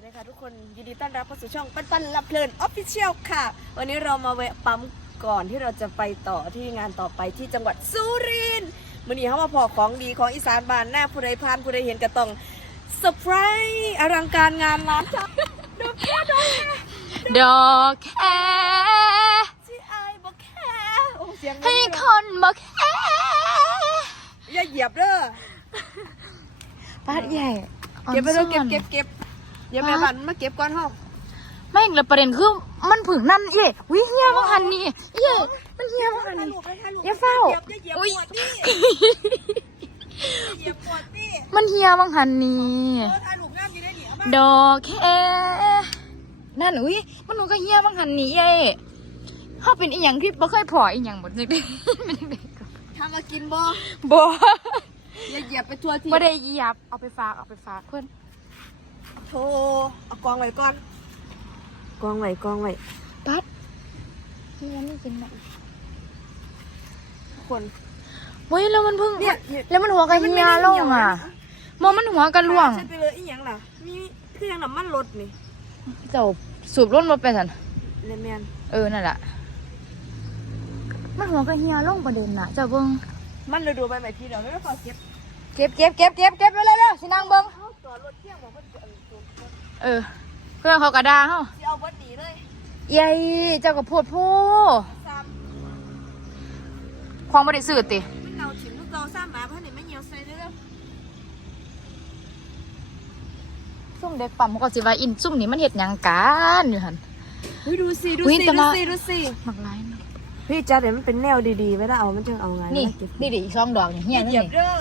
วัสดีค่ะทุกคนยินดีต้อนรับเข้าสู่ช่องปันปันลับเพลินออฟฟิเชียลค่ะ วันนี้เรามาแวะปั๊มก่อนที่เราจะไปต่อที่งานต่อไปที่จังหวัดสุรินทร์มื่อนี้เขามาพอของดีของอีสานบ้านหน้าผู้ใดพานผู้ใดเห็นก็ต้องเซอร์ไพรส์อลังการงานร้านจ้าดูแค่ดูแค่ดอกแค่ที่อายบอกแค่โอ้เสียงให้คนบอกแค่อย่าเหยียบเด้อป้าใหญ่เก็บไปเด้อเก็บเก็บเก็บ อย่าแม่บ้านมาเก็บก่อนห้องไม่แล้วประเด็นคือมันผึ่งนั่นเย่วิเฮียมังหันนี่เย่มันเฮียมังหันถ่ายนี่รูปไปถ่ายรูปอย่าเฝ้าอย่าเหยียบอุ๊ยปวดนี่เหยียบปวดนี่มันเฮียมังหันนี่เออถ่ายรูปงามอยู่ได้หนิเอามาดอกแค่นั่นอุ้ยมันหนูก็เฮียมังหันนี่เย่เขาเป็นอีหยังที่บ่เคยพออีหยังหมดเลยทำมากินบ่บ่อย่าเหยียบไปทัวทีบ่ได้เหยียบเอาไปฝากเอาไปฝากเพื่อน โธ่เอากองไว้ก่อน กองไว้กองไว้ปัดเฮียไม่กินไหมทุกคนเฮ้ยแล้วมันเพิ่งเนี่ยแล้วมันหัวกระเฮียลงอะมองมันหัวกระล่วงใช่ไปเลยอีหยังล่ะมีคือหยังน้ำมันรถนี่เจ้าสูบรถมาเป็นสันแมนแมนเออนั่นแหละมันหัวกระเฮียลงประเด็นน่ะเจ้าเบิ้งมันเลยดูไปไหมพี่เดี๋ยวไม่ได้ขอเก็บเก็บเก็บเก็บเก็บเก็บไปเลยเร็วสินางเบิ้งเขาจอดรถเที่ยงบอกว่าจะ เอาตัวรถเออ เพื่อนเขากระดาเฮาสิเอาเบิดหนีเลยเยัยเจ้าก็พูดพูซ้ควางบ่ได้ซื้อติำมันเราถิ่มลูกเราซ้ำหมาเพราะนี่ไม่เหี่ยวใส่เด้อซุ่มเด็กปั๊มเขาก็สิว่าอินซุ่มนี่มันเฮ็ดหยังกันอยู่หั่น อุ๊ยดูสิดูอุ๊ยสิแต่ดูว่า สิดูสิมักหลายเนาะพี่จ้าเดี๋ยวมันเป็นแนวดีๆไม่ได้เอามันจึงเอาไงนี่มาเก็บนี่ดิอีกสองดอกนี่เฮีอยย่านั่นเหยียบนี่เด้อ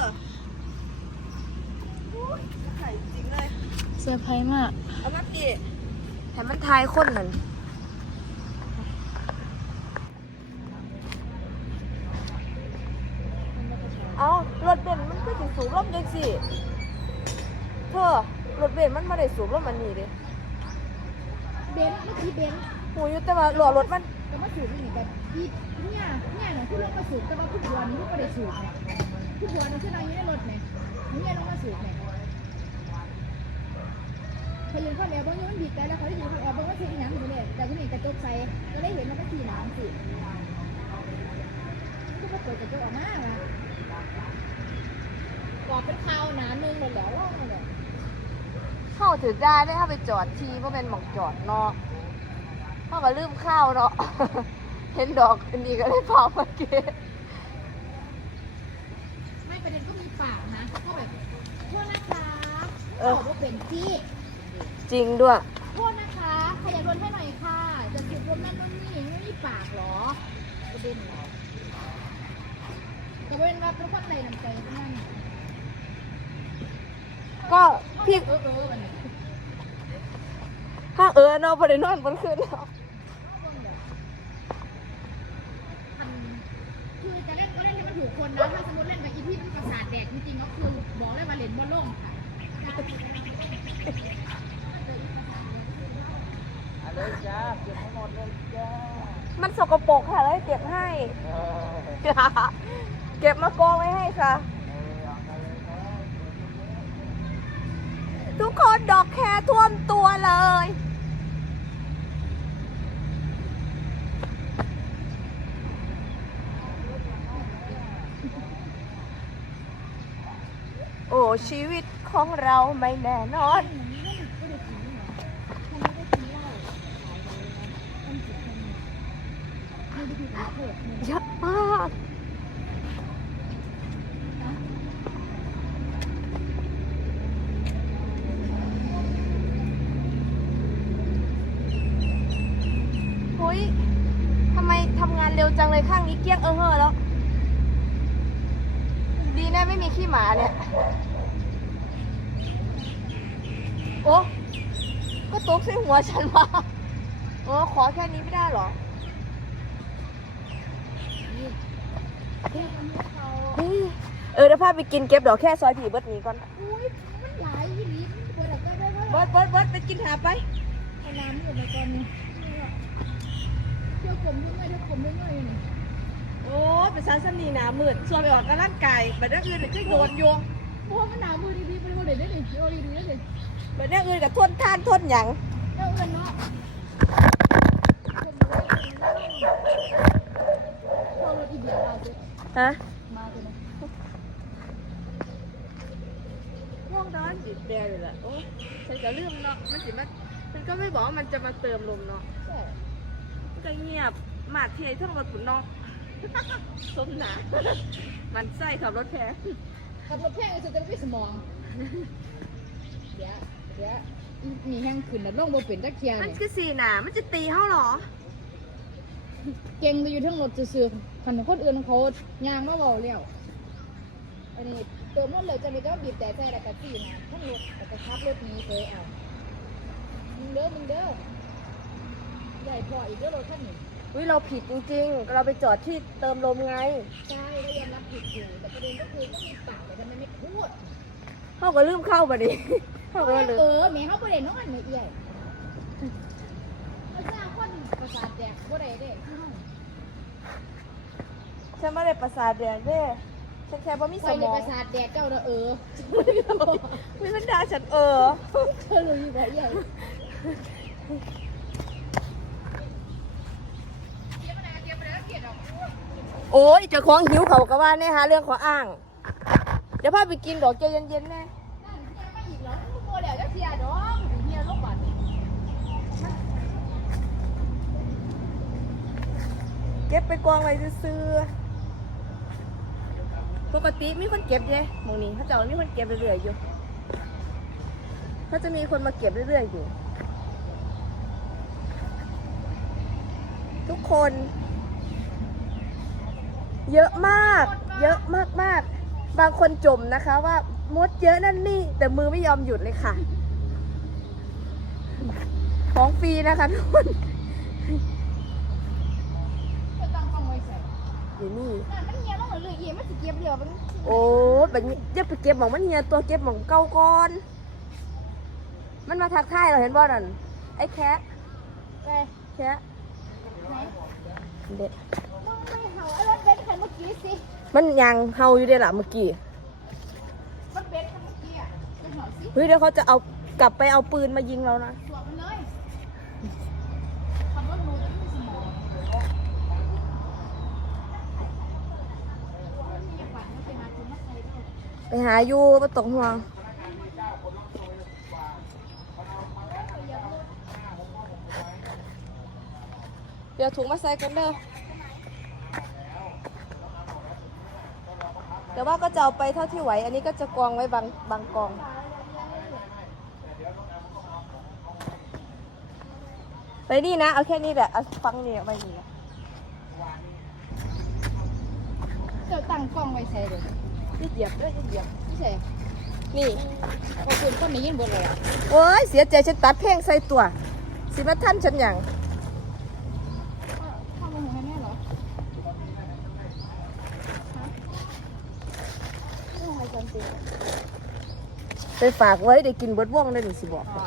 อุ๊ยไข่จริงเลย เสื้อร์ไพรส์มากเอามาดิให้มันทายคนนั่นเอารถเบนซ์มันก็สิสูบลมจังสิเธอรถเบนซ์มันไม่ได้สูบลมมันนี่เดิเบนซ์เมื่อกี้เบนซ์หูอยู่แต่ว่าหล่อรถมันก็มาสูบนี่แบบอีเนี่ยเนี่ยเนี่ยผู้ลงมาสูบแต่ว่าผู้บัวนี่ผู้ไม่ได้สูบเนี่ยผู้บัวนี่คือเราอยู่ในรถเนี่ยเนี่ยลงมาสูบเนี่ย พยายามเข้าแอบางอย่างมันบีบแต่แล้วเขาได้ยินเขาแอบบางว่าเสียงหนังอยู่เนี่ยแต่ที่นี่กระจกใส่ก็ได้เห็นมันก็ขี่หนังสิก็มาเปิดกระจกออกมาว่ะกอดเป็นข้าวหนาหนึงหมดแล้วว่าเลยเข้าถือได้ได้ถ้าไปจอดทีก็เป็นหมอกจอดเนาะเข้าก็ลืมข้าวเนาะเห็นดอกอันนี้ก็เลยพามาเก็บไม่ประเด็นก็มีปากนะก็แบบโทษนะคะเอบออกว่าเป็นจี้ จริงด้วย โทษนะคะขยับรถให้หน่อยค่ะ จะสูบรถนั่นนู่นนี่ไม่มีปากเหรอประเด็นเหรอแต่เป็นว่าเป็นคนใดน้ำใจทั้งนั้นก็พี่เออเออมันเนี่ยห้างเออเนาะประเด็นนอนบนคืนเนาะทำคือจะเล่นก็เล่นให้มันถูกคนนะถ้าสมมติเล่นกับอีพี่ที่ประสาทแดกจริงๆก็คือบอกเลยว่าเล่นบอลล่มค่ะ มันสกปรกค่ะเลยเก็บให้เก็บมากองไว้ให้ค่ะทุกคนดอกแคร์ท่วมตัวเลย โอ้ชีวิตของเราไม่แน่นอน เยอะมากเฮ้ยทำไมทำงานเร็วจังเลยข้างนี้เกลี้ยงเออเฮอแล้ว ดีแน่ไม่มีขี้หมาเนี่ย โอ้ก็ตกใส่หัวฉันมาโอ้ขอแค่นี้ไม่ได้เหรอเฮ้ยเออเดี๋ยวพาไปกินเก็บดอกแค่ซอยผีเบิดนี้ก่อนอุ้ยมันหลายยี่ลีมันปวดอะไรได้ไหมเบิดเบิดเบิดไปกินหาไปเอาน้ำอยู่ในก่อนนี่ เที่ยวกลมด้วยเที่ยวกลมด้วยเลยนี่โอ้ยไปซาสนีหนามืดส่วนไปออกกำลังกายแบบนั้นอื่นเลยก็โดนโยงเพราะว่ามันหนาวมือดีๆไปเลยบ่ได้เด้อนี่โอ้ยดีเด้อนี่แบบนี้อื่นกับทนทานทนหยังเอาเงินเนาะพอรถอีเดียวเอาสิฮะมาสินะง่วงนอนจิตแปรเลยล่ะโอ้ฉันก็ลืมเนาะมันสิมามันก็ไม่บอกว่ามันจะมาเติมลมเนาะใช่มัน ก็เงียบหมาดเททั้งรถปุ่นนอกสมหนา มันใส่ขับรถแพงขับรถแพงสุดจะไปสมอง เดี๋ยวเดี๋ยวมีแห้งขึ้นแล้วลงบ่เป็นจักเทียมันนี่คือสีหนามันจะตีเขาเหรอ เก่งไปอยู่เทั้งรถซื่อๆคันคนอื่นเขาย่างมาเว้าแล้วอันนี้เติมรถเลยจะมีเจ้าบีบแต่ใจแล้วก็ตีนะทั้งรถแล้วก็ขับรถหนี้เคยเอามึงเด้อมึงเด้อ ใหญ่พออีกเด้อรถคันนี้วิเราผิดจริง ๆ เราไปจอดที่เติมลมไงใช่ก็ยอมรับผิดอยู่แต่ประเด็นก็คือก็มีปากแต่ทำไมไม่พูดเขาก็ลืมเข้ามาดิเขาก็ลืเอมอแม่เขาประเด็นน้องอันไม่เอี่ยเขาสร้างคนประสาทแดกบ่ได้เด้ฉันไม่ได้ประสาทแดงเด้ฉันแค่ว่ามีใคสรในมองประสาทแดกเจ้าเด้อเออวิมันด่าฉันเออเธอรู้อยู่บ่เอี่ยเก็บอะไรเก็บอะไรเก็บดอก โอ้ยเจะคล้าของหิวเขาก็ว่าเนี่ยฮะเรื่องขออ้าง เดี๋ยวพาไปกินดอกเจเย็นๆแน่นั่นเฮียมาอีกแล้วมึงโมเดลจะเทียดอกเฮียลงก่อนเก็บไปกองไว้ซื้อๆปกติมีคนเก็บเด้หมองนี้เขาจะเอามีคนเก็บเรื่อยๆอยู่เขาจะมีคนมาเก็บเรื่อยๆอยู่ ทุกคน เยอะมาก เยอะมากๆบางคนจมนะคะว่ามดเยอะนั่นนี่แต่มือไม่ยอมหยุดเลยค่ะ ของฟรีนะคะทุกคนก็ต้องเอาไว้ใส่อยู่นี่นั่นมันเฮียลงเลยเฮียมันสิเก็บเดียวมันโอ้แบบนี้จะไปเก็บหมองมันเฮียตัวเก็บหมองเก่าก่อน มันมาทักทายเราเห็นบ่นั่นไอ้แคะไปแคะไหนเด็ด กี้สิ มันยังเฮาอยู่เด้ล่ะเมื่อกี้รถเบนซ์คันเมื่อกี้อะไปเห่าสิเฮ้ยเดี๋ยวเขาจะเอากลับไปเอาปืนมายิงเรานะสวมมันเลยขับรถหนูจะไม่มีสมองมีฝันว่าไปหาคุณมาใส่ด้วยไปหาอยู่มาตกห่วงเดี๋ยวถุงมาใส่กันเด้อ แต่ว่าก็จะเอาไปเท่าที่ไหว อันนี้ก็จะกองไว้บางบางกอง ไปนี่นะ เอาแค่นี้แหละ เอาฟังนี่ไปนี่นะเจ้าตั้งกล้องไว้ใส่เลยอย่าเหยียบด้วยอย่าเหยียบไม่ใช่นี่พอคุณคนนี้ยินบนเลยอะโอ้ยเสียใจฉันตัดเพลงใส่ตัว สิมาท่านฉันอย่าง เข้ามาหัวแม่เหรอ ฮะไม่จำเป็นไปฝากไว้ได้กินเบิดว่องได้หนิสิบอกอะ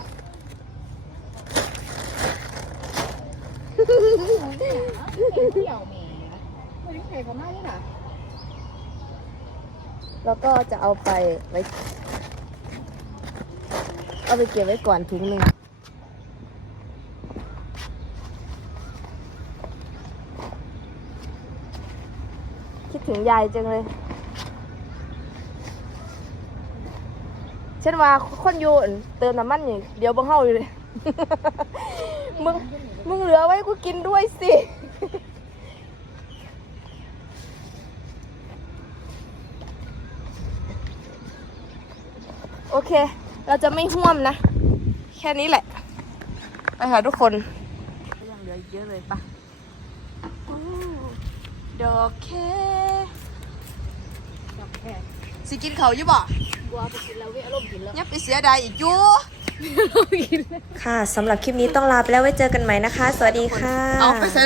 เที่ยวแม่ไม่ได้ใครเขามาเลยล่ะแล้วก็จะเอาไปไว้ เอาไปเก็บไว้ก่อนถุงหนึ่งคิดถึงยายจังเลย ฉันว่าคนอยู่อั่นเติมน้ำมันอย่างเดียวบังเฮาอยู่เลย มึงมึงเหลือไว้กูกินด้วยสิโอเค เราจะไม่ห่วมนะ แค่นี้แหละ ไปค่ะทุกคน ยังเหลืออีกเยอะเลยปะอู้ดอกแค่ดอกแค่ สิกินเขาวอยู่บ่บัวไปกินแล้วเว้ยอารมณ์กินแล้วยังไปเสียดายอีกอยู่กินค่ะสำหรับคลิปนี้ต้องลาไปแล้วไว้เจอกันใหม่นะคะ สวัสดีค่ะ เอาไปใส่